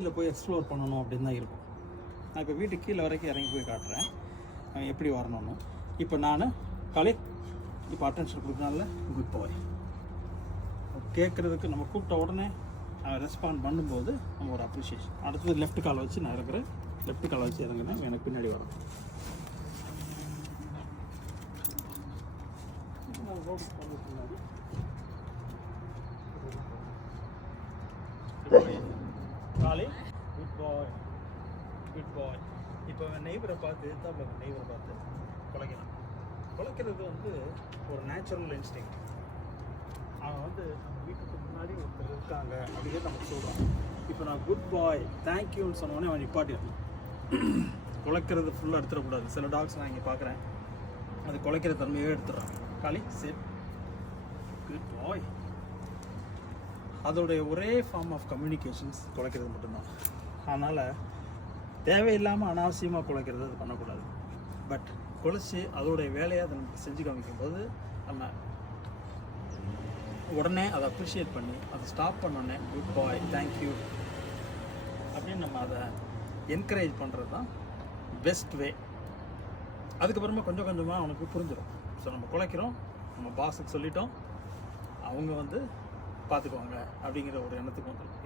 கீழே போய் எக்ஸ்ப்ளோர் பண்ணணும் அப்படின்னு தான் இருக்கும். நான் இப்போ வீட்டுக்கு கீழே வரைக்கும் இறங்கி போய் காட்டுறேன் எப்படி வரணும்னு. இப்போ நான் இப்போ அட்டென்ஷன் கொடுக்கறனால குட் பாய் கேட்குறதுக்கு நம்ம கூப்பிட்ட உடனே ரெஸ்பாண்ட் பண்ணும்போது நம்ம ஒரு அப்ரிஷியேஷன். அடுத்தது லெஃப்ட் காலை வச்சு நான் இறங்குறேன். லெஃப்ட் காலை வச்சு இறங்குறேன், எனக்கு பின்னாடி வரும். காலை குட் பாய் குட் பாய். இப்போ நெய்பரை பார்த்து நெய்பரை பார்த்து குலைக்கலாம். குலைக்கிறது வந்து ஒரு நேச்சுரல் இன்ஸ்டிங். அவன் வந்து நம்ம வீட்டுக்கு முன்னாடி ஒருத்தர் இருக்காங்க அப்படிங்கிறது நமக்கு சொல்கிறான். இப்போ நான் குட் பாய் தேங்க்யூன்னு சொன்னோடனே அவன் நிப்பாட்டிடணும். குலைக்கிறது ஃபுல்லாக எடுத்துடக்கூடாது. சில டாக்ஸ் நான் இங்கே பார்க்குறேன், அது குலைக்கிற தன்மையே எடுத்துடுறாங்க. காலி சிட் குட் பாய். அதோடைய ஒரே ஃபார்ம் ஆஃப் கம்யூனிகேஷன்ஸ் குலைக்கிறது மட்டும்தான். அதனால் தேவையில்லாமல் அனாவசியமாக குலைக்கிறது அது பண்ணக்கூடாது. பட் குலைச்சி அதோடைய வேலையை அதை நம்ம செஞ்சு காமிக்கும்போது நம்ம உடனே அதை அப்ரிஷியேட் பண்ணி அதை ஸ்டாப் பண்ணோடனே குட் பாய் தேங்க்யூ அப்படின்னு நம்ம அதை என்கரேஜ் பண்ணுறது தான் பெஸ்ட் வே. அதுக்கப்புறமா கொஞ்சம் கொஞ்சமாக அவனுக்கு புரிஞ்சிடும். ஸோ நம்ம குலைக்கிறோம், நம்ம பாஸுக்கு சொல்லிட்டோம், அவங்க வந்து பார்த்துக்குவாங்க அப்படிங்கிற ஒரு எண்ணத்துக்கு வந்துடும்.